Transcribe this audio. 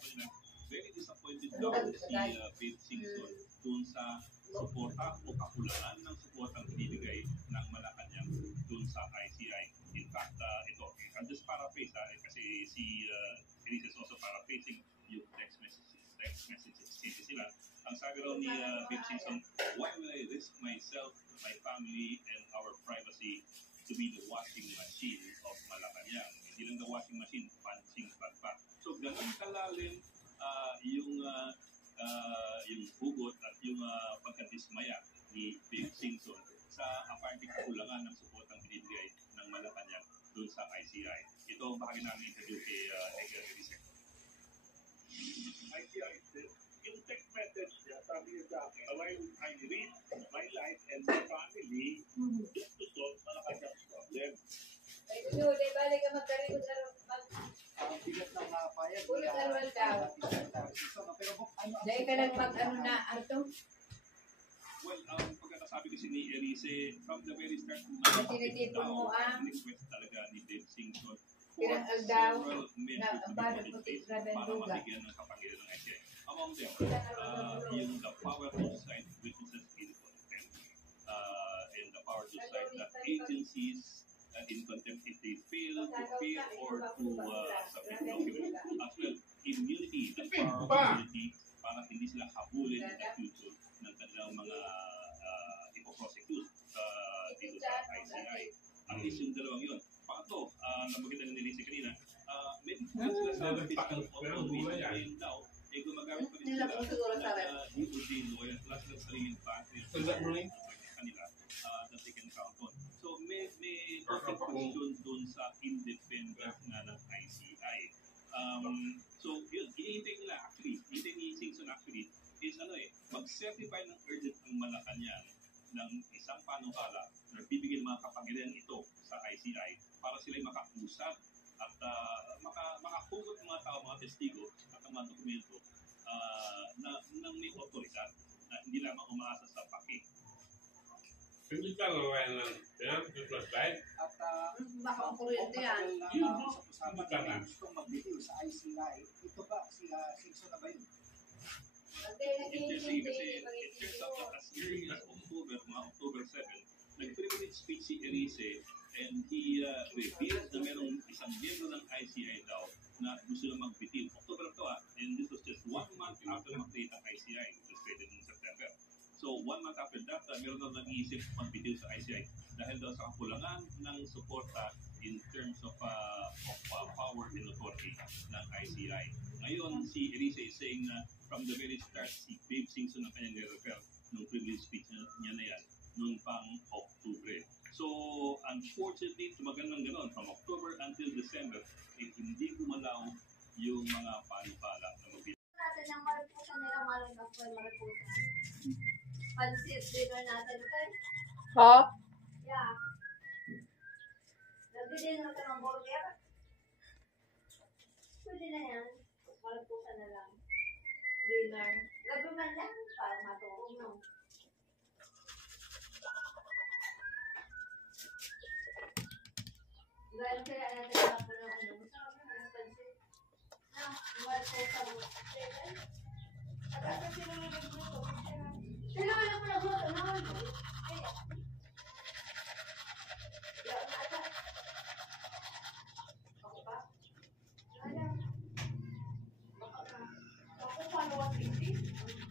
pinag-usapan nila, very disappointed daw si Babe Singson dun sa suporta o kakulangan ng suportang binibigay ng Malacanang dun sa ICI. In fact, ito, I'm just paraphrase kasi si Elise is also paraphrasing yung text message exchange sila. Ang sabi raw ni Babe Singson, why will I risk myself, my family, and our privacy to be the washing machine of Malacanang? Hindi lang the washing machine, punching bag pa. So, ganun kalalim yung hugot at yung pagkadismaya ni Babe Singson sa apparently kakulangan ng suportang binibigay ng Malacanang doon sa ICI. Ito ang bahagi namin interview kay Edgar Elise. ICI, yung text message niya, sabi niya sa akin, I risk my life and my family just to solve Malacanang's problem. Ay, doon, ay balik ka magkarikot sa Ang bigat ng payag. Ulit arwal daw. Dahil ka lang mag-ano na, Arto? Well, pagkakasabi kasi ni Elise, from the very start, tinitipon mo request talaga ni Babe Singson for Pinag-aldaw several men na to be para put in puti place sa para Benduga. mabigyan ng kapangyarihan ng ICI. Among them, yung the power to cite witnesses in contempt, and the power to cite that agencies in contempt if they fail to pay or to submit documents. As well, immunity, the power of immunity para hindi sila habulin in the future ng kanilang mga ipoprosecute dito sa ICI. Ang issue yung dalawang yun. Pangatlo, nabagita na nilisi kanina, may difference sila sa fiscal autonomy ngayon daw, gumagamit pa rin sila ng DOJ lawyer plus ng sariling battery kanila that they can count on. So may open question dun sa independence nga ng ICI. So yun, hinihintay nila actually, hinihintay ni Singson actually, is mag-certify ng urgent ang Malacanang ng isang panukala na bibigyan mga kapangyarihan ito sa ICI para sila'y makakusap at makahugot ng mga tao, mga testigo at ang mga dokumento ng may otoridad na hindi lamang umaasa sa paki. Hindi ka gawain ng plus light. At Makakuryente yan. Sa usapan na gustong magbitiw sa ICI, ito ba si Singson na ba yun? Interesting kasi it turns out that as early as October, mga October 7, nag-privilege speech si Elise and he revealed na merong isang miyembro ng ICI daw na gusto na magbitil. October to and this was just 1 month after mag-create ang ICI, which was created in September. So 1 month after that, meron daw nag-iisip magbitil sa ICI dahil daw sa kakulangan ng suporta in terms of power and authority ng ICI. Ngayon, si Elise is saying na from the very start, si Babe Singson ang kanyang refer nung privilege speech niya na yan noong pang October. So, unfortunately, tumagal ng gano'n from October until December, hindi gumalaw yung mga panipala na magbilang. Natin ang maripusa nila, malunok po yung maripusa. Pansit, dinner natin, okay? Ha? Yeah. Nagdi-dinner ka ng burger? Pwede na yan. Maripusa na lang. Dinner. Gabi man lang para matulog, no? Dahil kaya natin ako ng ano. Gusto kami ng pansit. Na, maripusa mo. Agad sila may nagluto. Sila may nagluto. No? Ako paano 150?